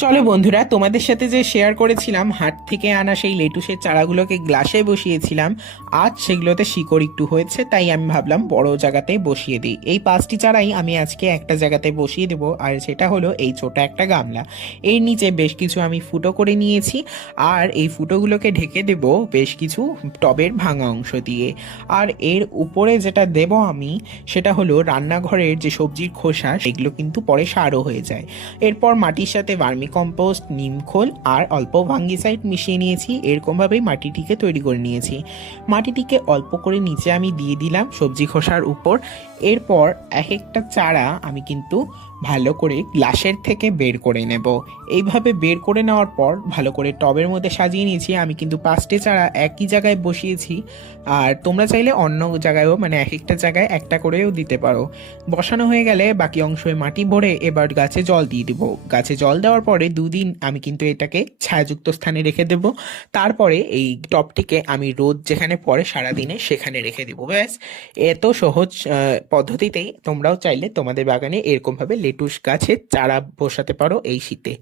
চলো বন্ধুরা, তোমাদের সাথে যে শেয়ার করেছিলাম, হাট থেকে আনা সেই লেটুসের চারাগুলোকে গ্লাসে বসিয়েছিলাম। আজ সেগুলোতে শিকড় একটু হয়েছে, তাই আমি ভাবলাম বড় জায়গাতে বসিয়ে দিই। এই পাঁচটি চারাই আমি আজকে একটা জায়গাতে বসিয়ে দেবো, আর সেটা হলো এই ছোট একটা গামলা। এর নিচে বেশ কিছু আমি ফুটো করে নিয়েছি, আর এই ফুটোগুলোকে ঢেকে দেব বেশ কিছু টবের ভাঙা অংশ দিয়ে। আর এর উপরে যেটা দেব আমি, সেটা হলো রান্নাঘরের যে সবজির খোসা, সেগুলো কিন্তু পরে সারও হয়ে যায়। এরপর মাটির সাথে ভার্মি কম্পোস্ট নিমখোল আর অল্প ভাঙ্গিসাইড মিশিয়ে নিয়েছি। এরকমভাবেই মাটিটিকে তৈরি করে নিয়েছি। মাটিটিকে অল্প করে নিচে আমি দিয়ে দিলাম সবজি খোসার উপর। এরপর এক একটা চারা আমি কিন্তু ভালো করে গ্লাসের থেকে বের করে নেব। এইভাবে বের করে নেওয়ার পর ভালো করে টবের মধ্যে সাজিয়ে নিয়েছি। আমি কিন্তু পাঁচটি চারা একই জায়গায় বসিয়েছি। আর তোমরা চাইলে অন্য জায়গায়ও মানে এক একটা জায়গায় একটা করেও দিতে পারো। বসানো হয়ে গেলে বাকি অংশে মাটি ভরে এবার গাছে জল দিয়ে দেবো। গাছে জল দেওয়ার পরে দুদিন আমি কিন্তু এটাকে ছায়াযুক্ত স্থানে রেখে দেবো। তারপরে এই টপটিকে আমি রোদ যেখানে পড়ে সারাদিনে সেখানে রেখে দেবো। ব্যাস, এত সহজ পদ্ধতিতেই তোমরাও চাইলে তোমাদের বাগানে এরকমভাবে লেটুস গাছে চারা বসাতে পারো এই শীতে।